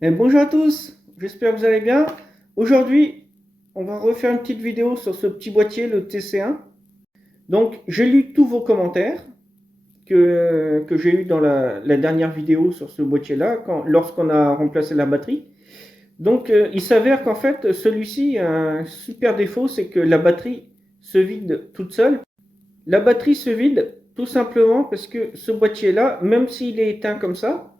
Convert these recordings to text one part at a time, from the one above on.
Bonjour à tous, j'espère que vous allez bien. Aujourd'hui, on va refaire une petite vidéo sur ce petit boîtier, le TC1. Donc, j'ai lu tous vos commentaires que j'ai eu dans la dernière vidéo sur ce boîtier-là, lorsqu'on a remplacé la batterie. Donc, il s'avère qu'en fait, celui-ci a un super défaut, c'est que la batterie se vide toute seule. La batterie se vide tout simplement parce que ce boîtier-là, même s'il est éteint comme ça,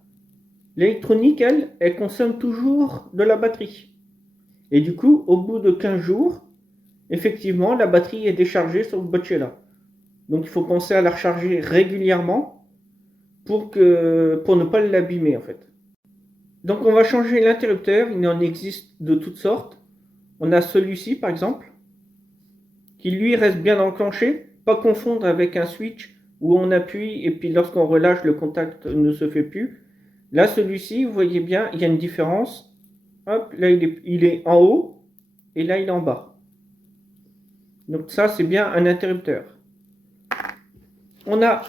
l'électronique, elle consomme toujours de la batterie. Et du coup, au bout de 15 jours, effectivement, la batterie est déchargée sur le boîtier-là. Donc il faut penser à la recharger régulièrement pour ne pas l'abîmer en fait. Donc on va changer l'interrupteur, il en existe de toutes sortes. On a celui-ci par exemple, qui lui reste bien enclenché, pas confondre avec un switch où on appuie et puis lorsqu'on relâche le contact ne se fait plus. Là celui-ci, vous voyez bien, il y a une différence. Hop, là il est en haut et là il est en bas. Donc ça c'est bien un interrupteur. On a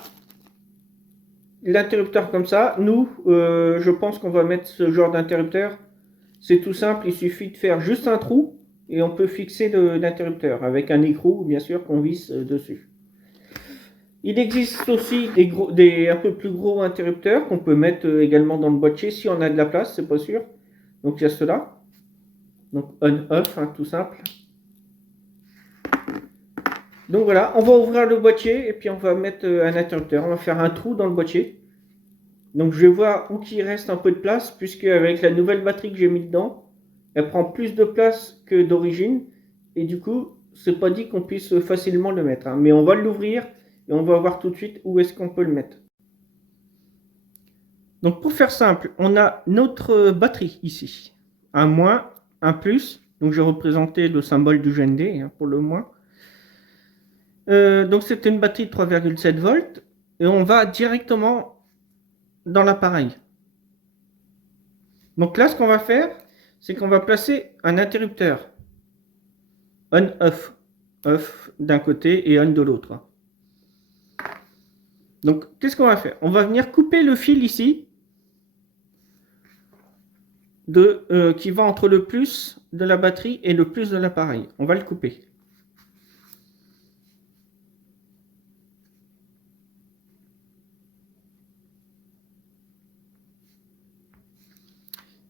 l'interrupteur comme ça. Nous, je pense qu'on va mettre ce genre d'interrupteur. C'est tout simple, il suffit de faire juste un trou et on peut fixer l'interrupteur avec un écrou, bien sûr, qu'on visse dessus. Il existe aussi un peu plus gros interrupteurs qu'on peut mettre également dans le boîtier si on a de la place, c'est pas sûr. Donc il y a cela. Donc on-off, hein, tout simple. Donc voilà, on va ouvrir le boîtier et puis on va mettre un interrupteur. On va faire un trou dans le boîtier. Donc je vais voir où qu'il reste un peu de place, puisque avec la nouvelle batterie que j'ai mis dedans, elle prend plus de place que d'origine. Et du coup, c'est pas dit qu'on puisse facilement le mettre, hein. Mais on va l'ouvrir et on va voir tout de suite où est-ce qu'on peut le mettre. Donc pour faire simple, on a notre batterie ici. Un moins, un plus. Donc j'ai représenté le symbole du GND, hein, pour le moins. Donc c'est une batterie de 3,7 volts. Et on va directement dans l'appareil. Donc là, ce qu'on va faire, c'est qu'on va placer un interrupteur on-off, off d'un côté et on de l'autre. Donc, qu'est-ce qu'on va faire? On va venir couper le fil ici qui va entre le plus de la batterie et le plus de l'appareil. On va le couper.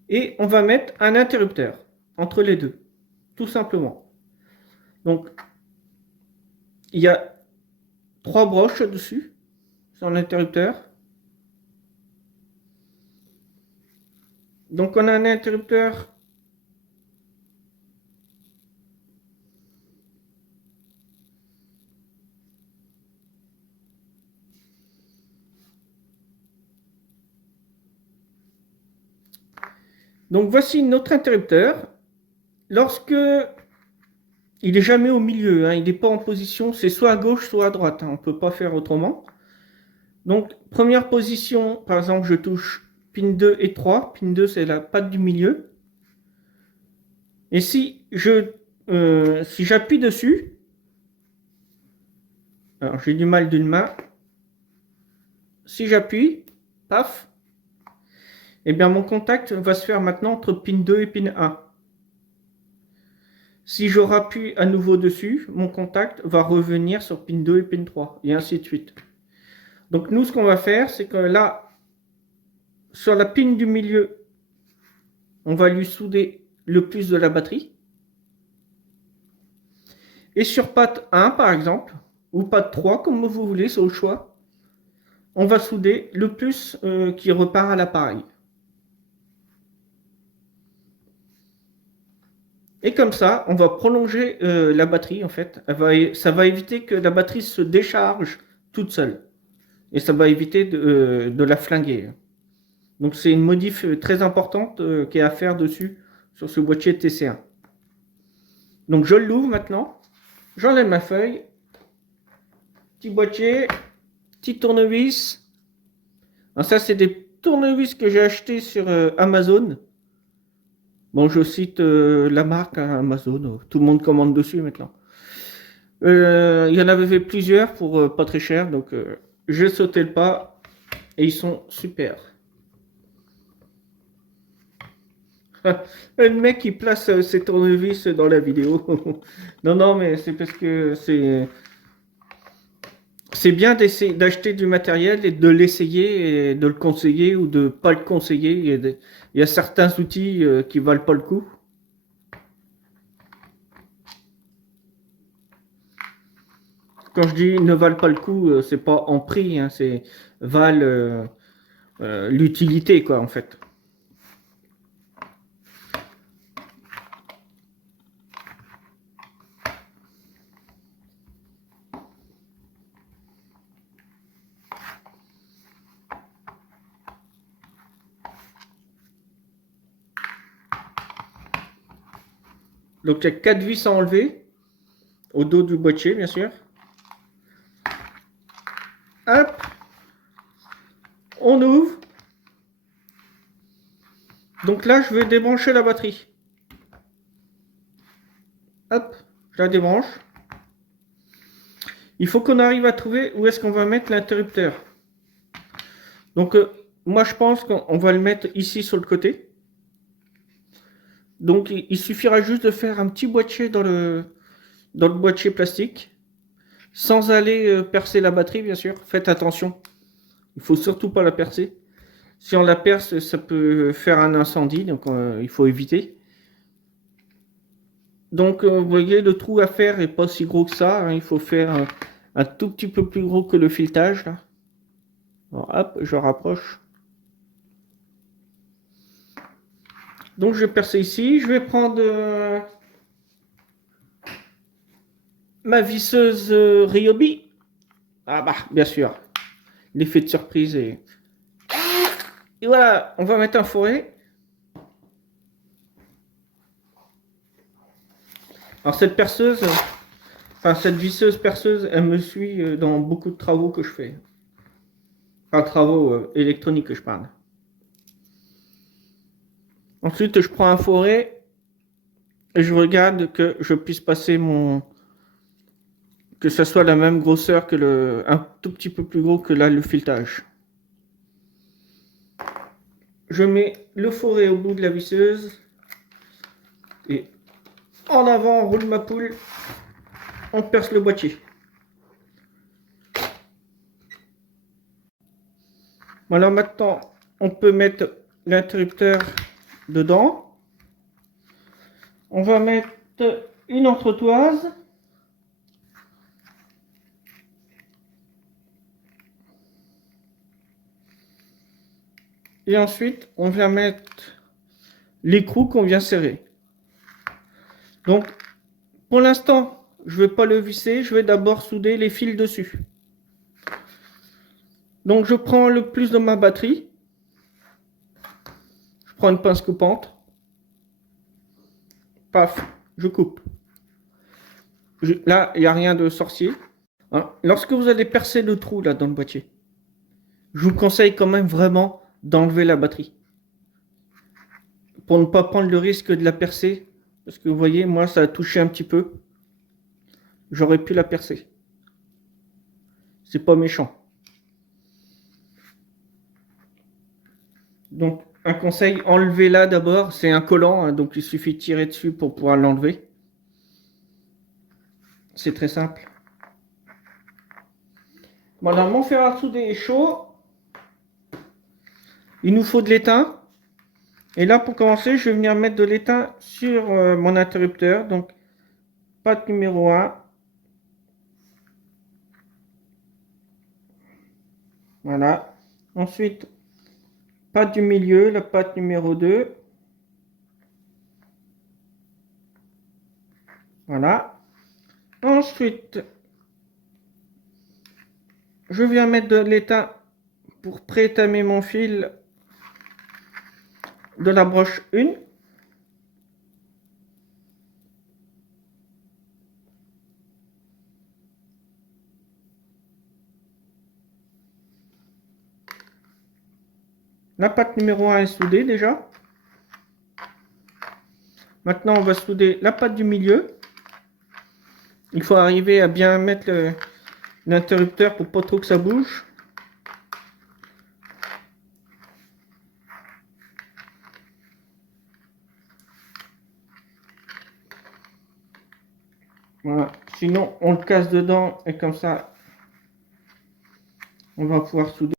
Et on va mettre un interrupteur entre les deux, tout simplement. Donc, il y a 3 broches dessus, sur l'interrupteur. Donc, on a un interrupteur Donc voici notre interrupteur. Lorsque il n'est jamais au milieu, hein, il n'est pas en position, c'est soit à gauche, soit à droite, hein, on ne peut pas faire autrement. Donc première position, par exemple, je touche pin 2 et 3. Pin 2, c'est la patte du milieu. Et si j'appuie dessus, alors j'ai du mal d'une main, si j'appuie, paf, et bien mon contact va se faire maintenant entre pin 2 et pin 1. Si je rappuie à nouveau dessus, mon contact va revenir sur pin 2 et pin 3, et ainsi de suite. Donc nous, ce qu'on va faire, c'est que là, sur la pin du milieu, on va lui souder le plus de la batterie. Et sur patte 1, par exemple, ou patte 3, comme vous voulez, c'est au choix, on va souder le plus qui repart à l'appareil. Et comme ça, on va prolonger la batterie, en fait. Ça va éviter que la batterie se décharge toute seule. Et ça va éviter de la flinguer. Donc c'est une modif très importante qui est à faire dessus, sur ce boîtier TC1. Donc je l'ouvre maintenant. J'enlève ma feuille. Petit boîtier. Petit tournevis. Alors ça, c'est des tournevis que j'ai achetés sur Amazon. Bon, je cite la marque, hein, Amazon. Tout le monde commande dessus maintenant. Il y en avait plusieurs pour pas très cher. Donc j'ai sauté le pas. Et ils sont super. Le mec qui place ses tournevis dans la vidéo. Non, non, mais c'est parce que c'est bien d'essayer d'acheter du matériel et de l'essayer et de le conseiller ou de pas le conseiller. Il y a certains outils qui valent pas le coup. Quand je dis ne valent pas le coup, c'est pas en prix, hein, c'est valent l'utilité, quoi, en fait. Donc il y a 4 vis à enlever au dos du boîtier, bien sûr. Hop, on ouvre. Donc là, je vais débrancher la batterie. Hop, je la débranche. Il faut qu'on arrive à trouver où est-ce qu'on va mettre l'interrupteur. Donc moi, je pense qu'on va le mettre ici sur le côté. Donc il suffira juste de faire un petit boîtier dans le boîtier plastique. Sans aller percer la batterie, bien sûr. Faites attention. Il faut surtout pas la percer. Si on la perce, ça peut faire un incendie, donc il faut éviter. Donc, vous voyez, le trou à faire n'est pas si gros que ça, hein. Il faut faire un tout petit peu plus gros que le filetage. Là. Alors, hop, je rapproche. Donc, je vais percer ici. Je vais prendre ma visseuse Ryobi. Ah bah, bien sûr. L'effet de surprise est... Et voilà, on va mettre un fourré. Alors cette perceuse, enfin cette visseuse perceuse, elle me suit dans beaucoup de travaux que je fais. Enfin travaux électroniques que je parle. Ensuite, je prends un fourré et je regarde que je puisse passer mon... que ça soit la même grosseur que le... un tout petit peu plus gros que là le filetage. Je mets le fourré au bout de la visseuse et en avant, on roule ma poule, on perce le boîtier. Voilà, maintenant, on peut mettre l'interrupteur dedans. On va mettre une entretoise. Et ensuite, on vient mettre l'écrou qu'on vient serrer. Donc, pour l'instant, je ne vais pas le visser. Je vais d'abord souder les fils dessus. Donc, je prends le plus de ma batterie. Je prends une pince coupante. Paf, je coupe. Là, il n'y a rien de sorcier. Hein. Lorsque vous allez percer le trou là dans le boîtier, je vous conseille quand même vraiment d'enlever la batterie. Pour ne pas prendre le risque de la percer. Parce que vous voyez, moi, ça a touché un petit peu. J'aurais pu la percer. C'est pas méchant. Donc, un conseil, enlevez-la d'abord. C'est un collant, hein, donc il suffit de tirer dessus pour pouvoir l'enlever. C'est très simple. Voilà, mon fer à souder est chaud. Il nous faut de l'étain. Et là, pour commencer, je vais venir mettre de l'étain sur mon interrupteur. Donc, patte numéro 1. Voilà. Ensuite, patte du milieu, la patte numéro 2. Voilà. Ensuite, je viens mettre de l'étain pour pré-étamer mon fil de la broche 1. La patte numéro 1 est soudée déjà. Maintenant, on va souder la patte du milieu. Il faut arriver à bien mettre l'interrupteur pour pas trop que ça bouge. Voilà. Sinon, on le casse dedans et comme ça, on va pouvoir souder.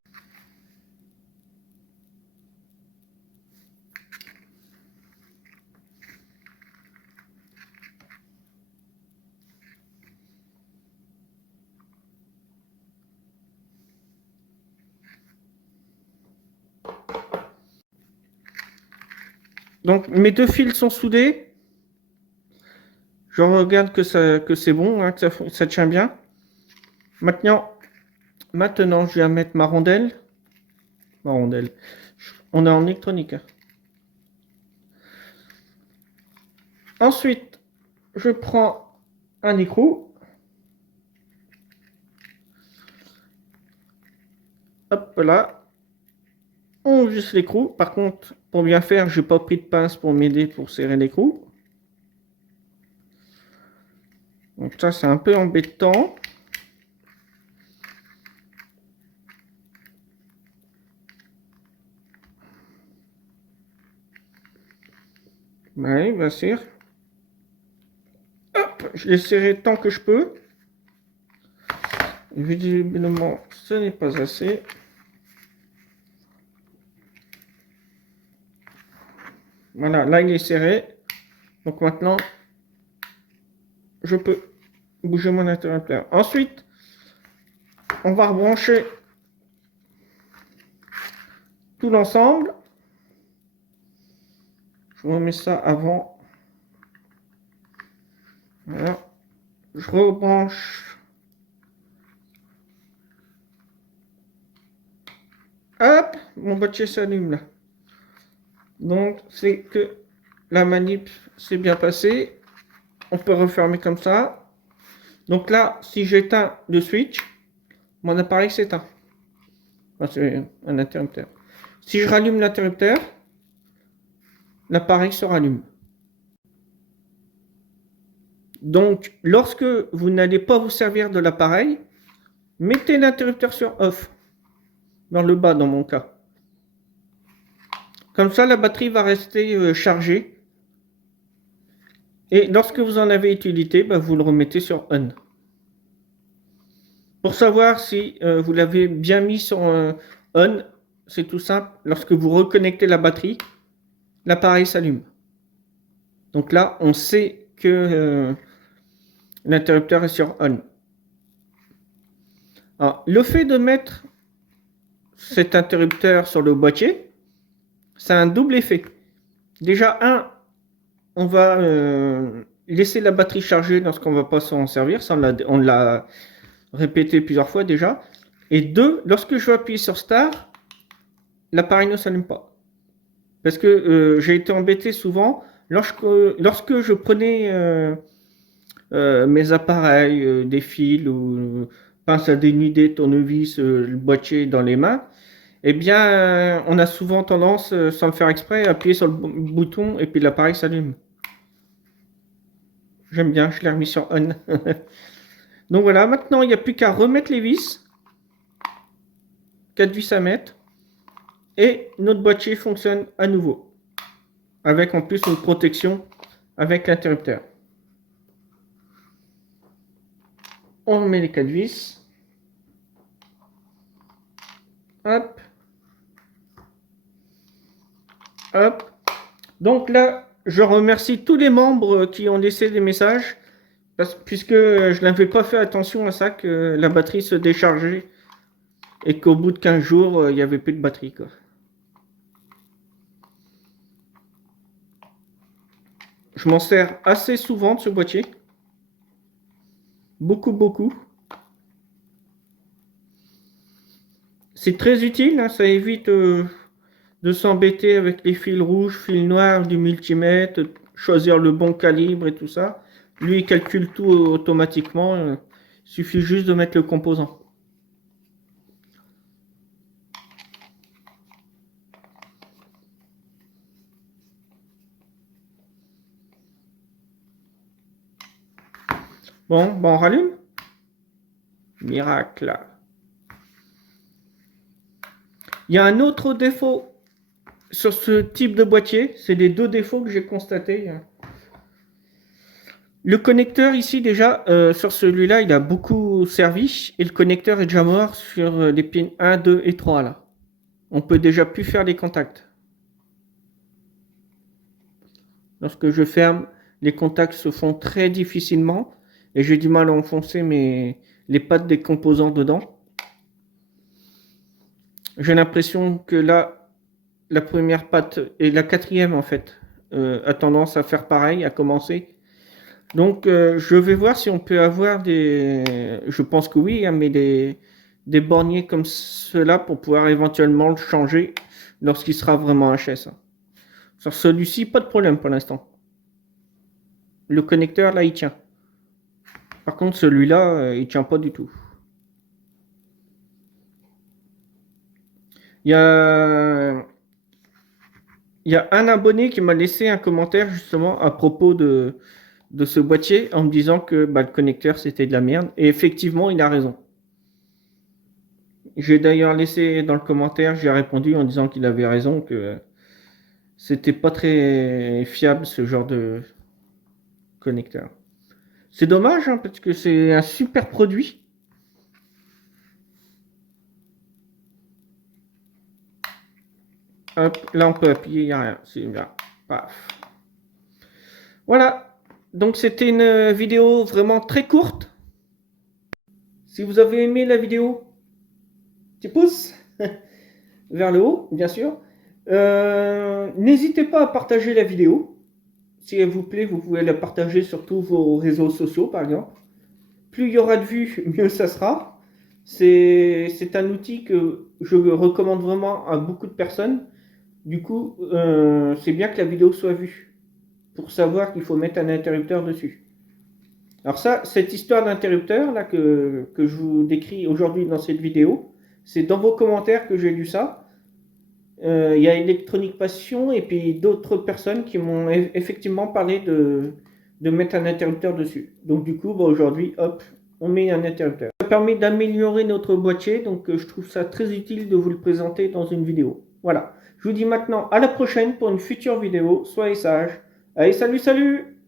Donc, mes deux fils sont soudés. Je regarde que c'est bon, hein, que ça tient bien. Maintenant, je viens mettre ma rondelle. Ma rondelle. On est en électronique. Hein. Ensuite, je prends un écrou. Hop là. On juste l'écrou. Par contre, pour bien faire, j'ai pas pris de pince pour m'aider pour serrer l'écrou. Donc ça, c'est un peu embêtant. Oui, bien sûr. Hop, je l'ai serré tant que je peux. Visiblement, ce n'est pas assez. Voilà, là il est serré. Donc maintenant, je peux bouger mon interrupteur. Ensuite, on va rebrancher tout l'ensemble. Je remets ça avant. Voilà. Je rebranche. Hop, mon boîtier s'allume là. Donc, c'est que la manip s'est bien passée. On peut refermer comme ça. Donc là, si j'éteins le switch, mon appareil s'éteint. Enfin, c'est un interrupteur. Si je rallume l'interrupteur, l'appareil se rallume. Donc, lorsque vous n'allez pas vous servir de l'appareil, mettez l'interrupteur sur off, dans le bas dans mon cas. Comme ça, la batterie va rester chargée. Et lorsque vous en avez utilité, vous le remettez sur on. Pour savoir si vous l'avez bien mis sur on, c'est tout simple. Lorsque vous reconnectez la batterie, l'appareil s'allume. Donc là, on sait que l'interrupteur est sur on. Alors, le fait de mettre cet interrupteur sur le boîtier, c'est un double effet. Déjà, on va laisser la batterie charger lorsqu'on ne va pas s'en servir. Ça, on l'a répété plusieurs fois déjà. Et deux, lorsque je vais appuyer sur Start, l'appareil ne s'allume pas. Parce que j'ai été embêté souvent lorsque je prenais mes appareils, des fils ou pince à dénuder, tournevis, le boîtier dans les mains. Eh bien, on a souvent tendance, sans le faire exprès, à appuyer sur le bouton et puis l'appareil s'allume. J'aime bien, je l'ai remis sur on. Donc voilà, maintenant il n'y a plus qu'à remettre les vis. 4 vis à mettre. Et notre boîtier fonctionne à nouveau. Avec en plus une protection avec l'interrupteur. On remet les 4 vis. Hop. Hop. Donc là, je remercie tous les membres qui ont laissé des messages. Puisque je n'avais pas fait attention à ça, que la batterie se déchargeait. Et qu'au bout de 15 jours, il n'y avait plus de batterie, quoi. Je m'en sers assez souvent de ce boîtier. Beaucoup, beaucoup. C'est très utile, hein, ça évite de s'embêter avec les fils rouges, fils noirs du multimètre, choisir le bon calibre et tout ça. Lui, il calcule tout automatiquement. Il suffit juste de mettre le composant. Bon, on rallume. Miracle. Il y a un autre défaut sur ce type de boîtier. C'est les deux défauts que j'ai constatés. Le connecteur ici déjà, sur celui-là, il a beaucoup servi et le connecteur est déjà mort sur les pins 1, 2 et 3 là. On peut déjà plus faire les contacts. Lorsque je ferme, les contacts se font très difficilement et j'ai du mal à enfoncer les pattes des composants dedans. J'ai l'impression que là, la première patte et la quatrième en fait a tendance à faire pareil, à commencer. Donc je vais voir si on peut avoir des... Je pense que oui, hein, mais des borniers comme cela pour pouvoir éventuellement le changer lorsqu'il sera vraiment HS. Sur celui-ci, pas de problème pour l'instant. Le connecteur, là, il tient. Par contre, celui-là, il tient pas du tout. Il y a, il y a un abonné qui m'a laissé un commentaire justement à propos de ce boîtier en me disant que bah, le connecteur c'était de la merde. Et effectivement, il a raison. J'ai d'ailleurs laissé dans le commentaire, j'ai répondu en disant qu'il avait raison, que c'était pas très fiable ce genre de connecteur. C'est dommage hein, parce que c'est un super produit. Hop, là on peut appuyer, il n'y a rien. C'est bien. Paf. Voilà. Donc c'était une vidéo vraiment très courte. Si vous avez aimé la vidéo, petit pouce vers le haut, bien sûr. N'hésitez pas à partager la vidéo. Si elle vous plaît, vous pouvez la partager sur tous vos réseaux sociaux, par exemple. Plus il y aura de vues, mieux ça sera. C'est un outil que je recommande vraiment à beaucoup de personnes. Du coup, c'est bien que la vidéo soit vue pour savoir qu'il faut mettre un interrupteur dessus. Alors ça, cette histoire d'interrupteur là que je vous décris aujourd'hui dans cette vidéo, c'est dans vos commentaires que j'ai lu ça. Il y a Electronic Passion et puis d'autres personnes qui m'ont effectivement parlé de mettre un interrupteur dessus. Donc du coup, bah, aujourd'hui, hop, on met un interrupteur. Ça permet d'améliorer notre boîtier, donc je trouve ça très utile de vous le présenter dans une vidéo. Voilà. Je vous dis maintenant à la prochaine pour une future vidéo. Soyez sages. Allez, salut, salut!